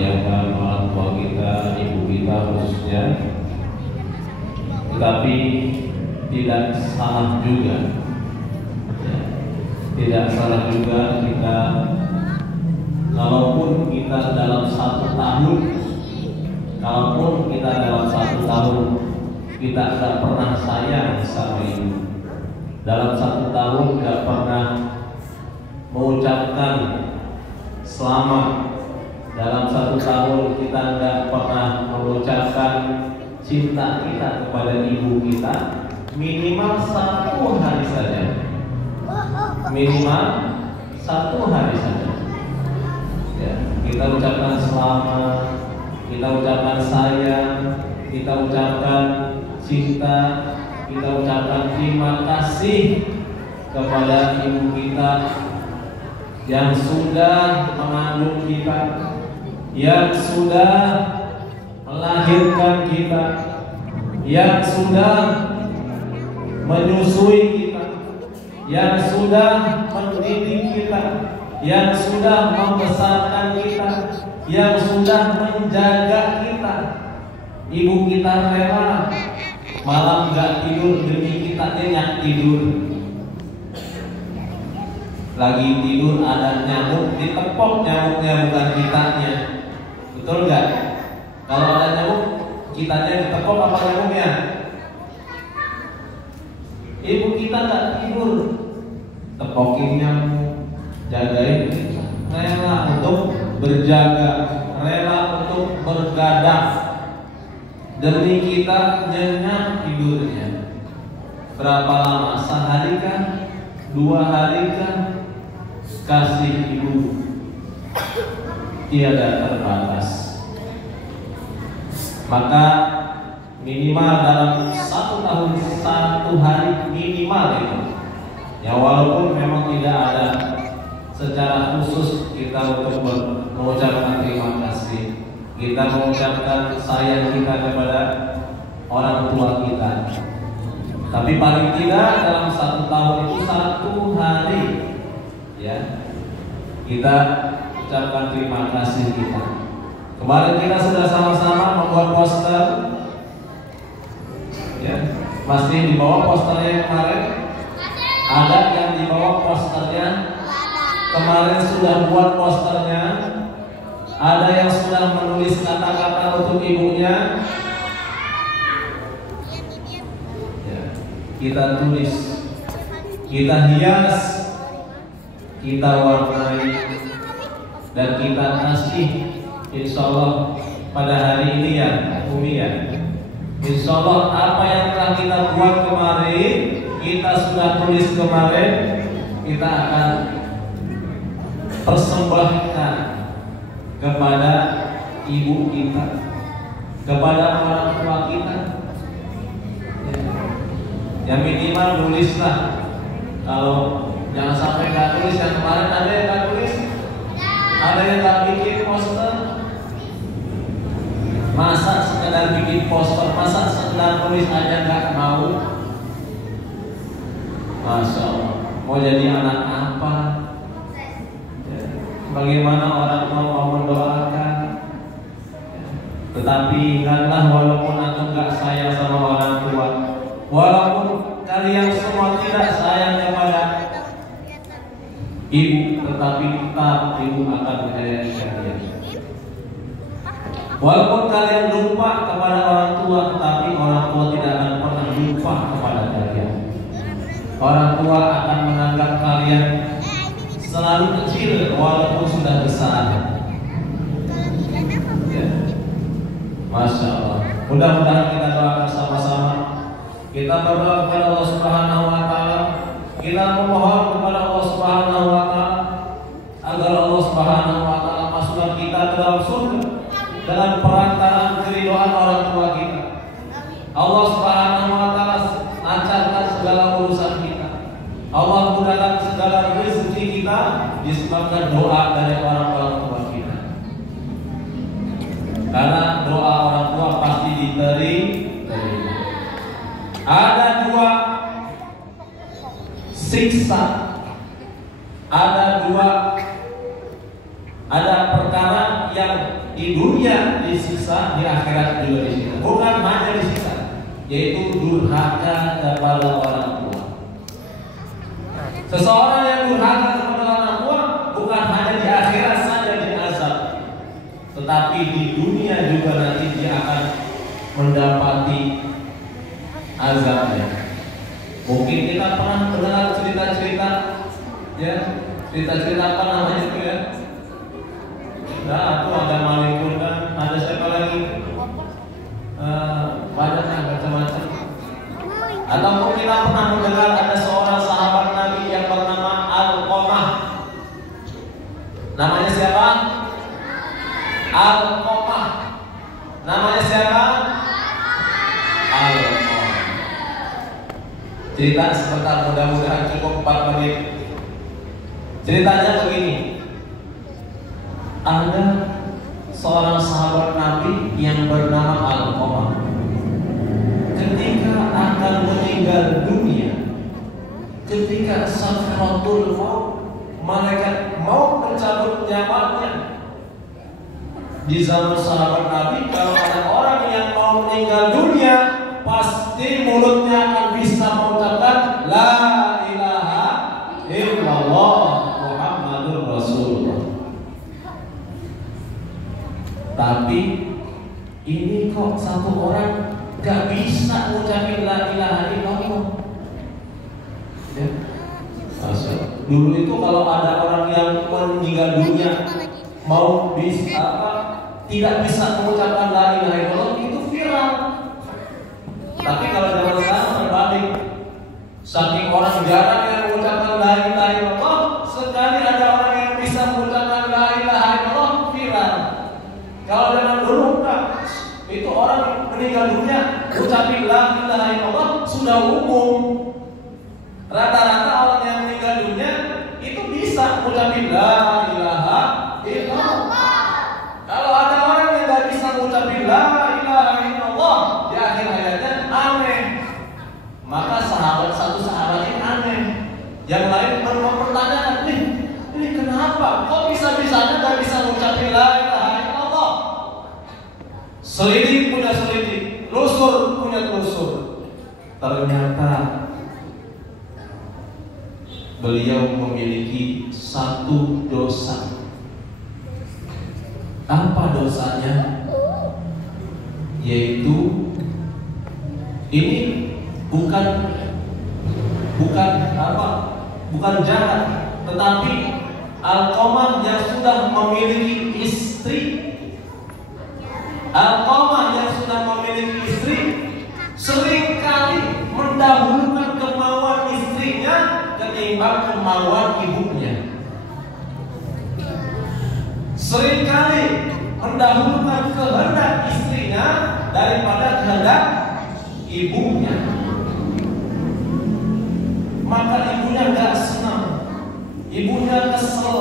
memuliakan orang tua kita, ibu kita khususnya. Tetapi tidak salah juga, tidak salah juga kita, kalaupun kita dalam satu tahun kita tidak pernah sayang sama ibu, dalam satu tahun tidak pernah mengucapkan selamat, dalam satu tahun kita tidak pernah mengucapkan cinta kita kepada ibu kita, minimal satu hari saja, minimal satu hari saja. Ya, kita ucapkan selamat, kita ucapkan sayang, kita ucapkan cinta, kita ucapkan terima kasih kepada ibu kita yang sudah mengandung kita, yang sudah melahirkan kita, yang sudah menyusui kita, yang sudah mendidik kita, yang sudah membesarkan kita, yang sudah menjaga kita. Ibu kita rela malam gak tidur demi kita yang tidur. Lagi tidur ada nyamuk, ditepok nyamuknya bukan kitanya. Betul gak? Kalau ada nyamuk, kitanya ditepok apa nyamuknya? Ibu kita gak tidur, tepokin nyamuk, jagain kita, rela untuk berjaga, rela untuk bergadang demi kita nyenyak tidurnya. Berapa lama? Sehari kah? 2 hari kah? Kasih ibu tiada terbatas. Maka minimal dalam 1 tahun 1 hari minimal itu, ya walaupun memang tidak ada secara khusus kita untuk mengucapkan terima kasih, kita mengucapkan sayang kita kepada orang tua kita, tapi paling tidak dalam 1 tahun itu 1 hari, ya kita ucapkan terima kasih kita. Kemarin kita sudah sama-sama membuat poster, ya masih di bawah posternya kemarin. Ada yang di bawah posternya kemarin sudah buat posternya. Ada yang sudah menulis kata-kata untuk ibunya. Ya, kita tulis, kita hias, kita warnai, dan kita kasih. Insya Allah pada hari ini ya, Umi ya, insya Allah apa yang telah kita buat kemarin, kita sudah tulis kemarin, kita akan persembahkan kepada ibu kita, kepada orang tua kita. Ya minimal nulislah. Kalau jangan sampai nggak tulis, yang kemarin ada yang nggak tulis, ada yang nggak bikin poster. Masa sekedar bikin poster, masa sekedar tulis aja nggak mau? Masya Allah, mau jadi anak apa? Bagaimana orang tua mau mendoakan? Tetapi ingatlah, walaupun antum gak sayang sama orang tua, walaupun kalian semua tidak sayang kepada ibu, tetapi tetap ibu akan menyayangi kalian. Walaupun kalian lupa kepada orang tua, tetapi orang tua tidak akan pernah lupa kepada kalian. Orang tua akan menganggap kalian selalu kecil walaupun sudah besar. Ya. Masya Allah. Mudah-mudahan kita doakan sama-sama. Kita berdoa kepada Allah Subhanahu Wa Taala. Kita memohon kepada Allah Subhanahu Wa Taala agar Allah Subhanahu Wa Taala masukkan kita ke dalam surga dalam perantaraan keridhaan orang tua kita. Allah Subhanahu Wa Taala lancarkan segala urusan kita. Allah mudahkan segala rezeki kita disebabkan doa dari orang tua kita. Karena doa orang tua pasti diterima. Ada 2 siksa, ada perkara yang di dunia disiksa, di akhirat juga disiksa. Bukan hanya disiksa, yaitu durhaka kepada orang tua. Seseorang yang durhaka kepada orang tua bukan hanya di akhirat saja diazab, tetapi di dunia juga nanti dia akan mendapati azabnya. Mungkin kita pernah mendengar cerita-cerita, ya, cerita-cerita apa namanya itu ya? Nah, aku ada maling kan, ada siapa lagi? Banyak yang macam-macam. Ataupun kita pernah mendengar ada seorang sahabat Nabi yang bernama Alqamah. Namanya siapa? Alqamah. Namanya siapa? Alqamah. Cerita sebentar, mudah-mudahan cukup 4 menit. Ceritanya begini. Ada seorang sahabat Nabi yang bernama Alqamah. Ketika akan meninggal dunia, ketika sakratul maut, malaikat mau mencabut nyawanya. Di zaman sahabat Nabi, kalau ada orang yang mau meninggal dunia, pasti mulutnya akan bisa mengucapkan La ilaha illallah Muhammadur Rasulullah. Tapi ini kok satu orang gak bisa mengucapkan La ilaha illallah. Ya. Dulu itu kalau ada orang yang meninggal dunia mau bisa tidak bisa mengucapkan La ilaha illallah, itu viral. Tapi kalau zaman sekarang terbalik, saking orang jarang yang mengucapkan La ilaha illallah, sekali ada orang yang bisa mengucapkan La ilaha illallah, viral. Kalau zaman dulu enggak, itu orang meninggal dunia ucapin La ilaha illallah sudah umum. Rata-rata orang yang meninggal dunia itu bisa mengucapin La ilaha illallah. Kalau ada orang yang nggak bisa mengucapin La ilaha illallah di akhir hayatnya, aneh. Maka satu sahabat ini aneh. Yang lain mempertanyakan, ini kenapa? Kok bisa-bisanya nggak bisa mengucapin La ilaha illallah? Selidik punya selidik, telusur punya telusur. Ternyata beliau memiliki satu dosa. Apa dosanya? Yaitu ini bukan jahat, tetapi Alqamah yang sudah memiliki istri, seringkali mendahulukan kemauan istrinya ketimbang kemauan ibunya. Seringkali mendahulukan kehendak istrinya daripada kehendak ibunya. Maka ibunya gak senang, ibunya kesel.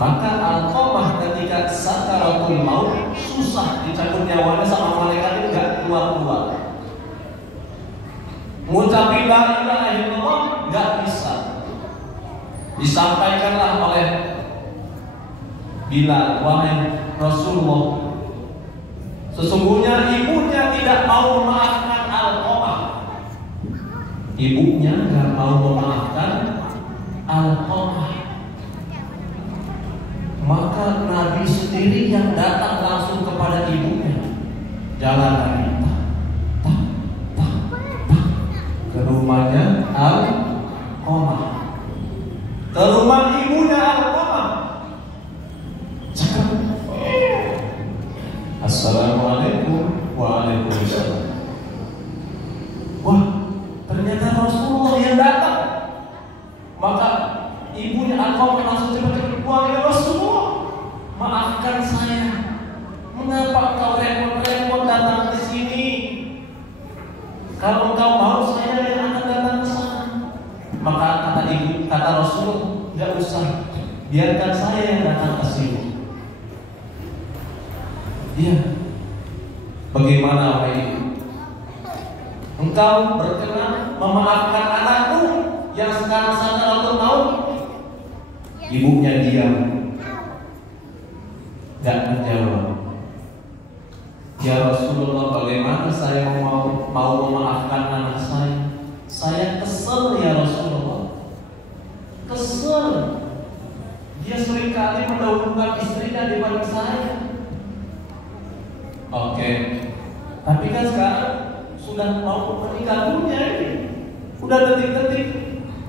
Maka Alqamah ketika sakaratul maut, susah dicabut nyawanya sama malaikat itu gak keluar-keluar. Ngucapin La ilaha illallah gak bisa. Disampaikanlah oleh Bilal, wahai Rasulullah, sesungguhnya ibunya tidak mau memaafkan Alqamah. Ibunya gak mau memaafkan Alqamah. Maka Nabi sendiri yang datang langsung kepada ibunya. Jalan Nabi ke rumahnya Alqamah, ke rumah ibunya Alqamah. Assalamualaikum. Waalaikumsalam. Wah, ternyata Rasulullah yang datang. Maka ibunya Alqamah langsung cepat-cepat buang, ya Rasulullah, maafkan saya. Mengapa kau repot-repot datang ke sini? Kalau kau mau, saya yang akan datang ke sana. Maka kata Rasulullah, nggak usah, biarkan saya yang datang ke sini. Iya. Bagaimana wahai ibu? Engkau berkenan memaafkan anakmu yang sekarang sakaratul maut? Ibunya diam. Gak menjawab. Ya Rasulullah, bagaimana saya mau memaafkan anak saya? Saya kesel ya Rasulullah. Kesel. Dia seringkali mendahulukan istrinya dibanding saya. Oke. Tapi kan sekarang sudah mau meninggal dunia ini. Udah detik-detik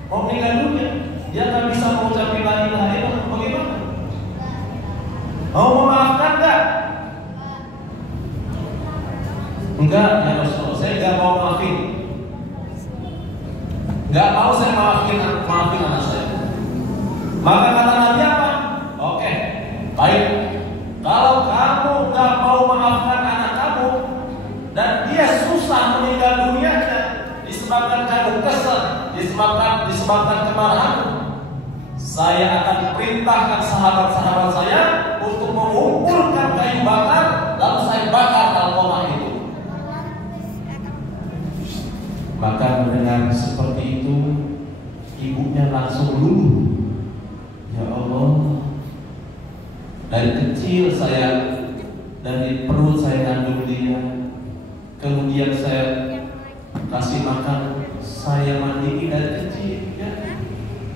mau meninggal dunia. Dia tak bisa mengucapkan la ilaha illallah. Bagaimana? Mau memaafkan enggak? Enggak ya Rasulullah, saya enggak mau maafin. Enggak mau saya maafin anak saya. Maka kata Nabi apa? Oke, baik. Kalau kamu enggak mau maafkan anak kamu dan dia susah meninggal dunianya disebabkan kamu kesel, disebabkan kemarahan, saya akan perintahkan sahabat-sahabat saya untuk mengumpulkan kayu bakar, lalu saya bakar Alqamah itu. Maka mendengar seperti itu, ibunya langsung luluh. Ya Allah, dari kecil saya, dari perut saya kandung dia, kemudian saya kasih makan, saya mandi dari kecil, ya.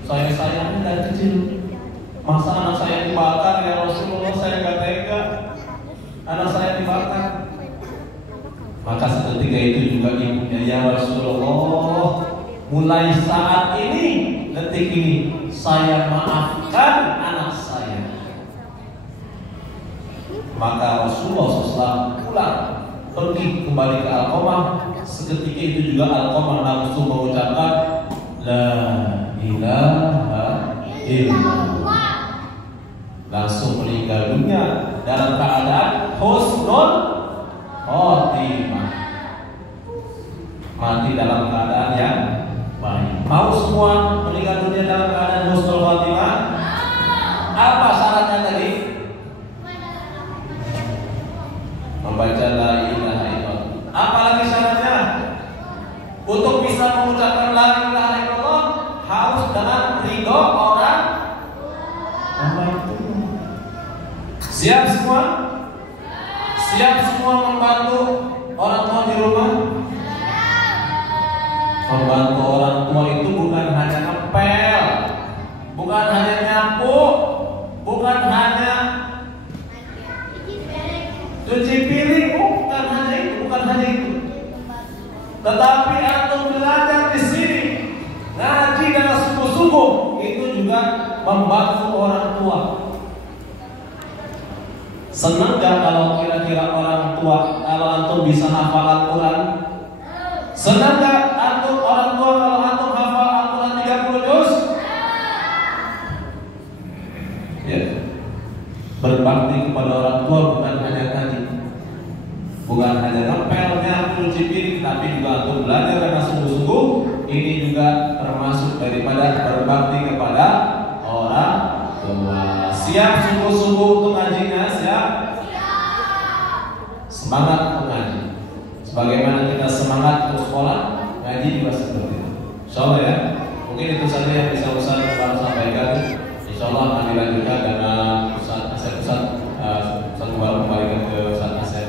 Saya sayangnya dari kecil. Masa anak saya dibakar ya Rasulullah, saya gak tega. Anak saya dibakar. Maka seketika itu juga ibunya, ya Rasulullah, mulai saat ini, detik ini, saya maafkan anak saya. Maka Rasulullah SAW pulang, pergi kembali ke Alqamah. Seketika itu juga Alqamah langsung mengucapkan la ilaha illallah, langsung meninggal dunia dalam keadaan husnul khotimah, mati dalam keadaan yang baik. Mau semua meninggal dunia dalam keadaan husnul khotimah? Apa syaratnya tadi? Membaca la ilaha illallah. Apa lagi syaratnya? Untuk bisa mengucapkan la ilaha illallah harus dengan ridho orang tua. Siap semua? Siap semua membantu orang tua di rumah? Membantu orang tua itu bukan hanya ngepel, bukan hanya nyapu, bukan hanya cuci piring, bukan hanya itu. Tetapi antum belajar di sini, ngaji dengan sungguh-sungguh, itu juga membantu orang tua. Senang gak kalau kira-kira orang tua, kalau antum bisa hafal Al-Quran? Senang gak antum orang tua kalau antum hafal Al-Quran 30 juz? Ya. Berbakti kepada orang tua bukan hanya ngaji, bukan hanya ngepelnya, cuci piring, tapi juga antum belajar dengan sungguh-sungguh. Ini juga termasuk daripada berbakti kepada orang tua. Siap sungguh-sungguh untuk ngajinya? Siap? Semangat mengaji. Sebagaimana kita semangat untuk sekolah, ngaji juga seperti itu. Insyaallah ya. Mungkin itu saja yang bisa Ustaz baru sampaikan. Insyaallah akan dilanjutkan dengan Ustaz Asep. Ustaz baru kembalikan ke Ustaz Asep.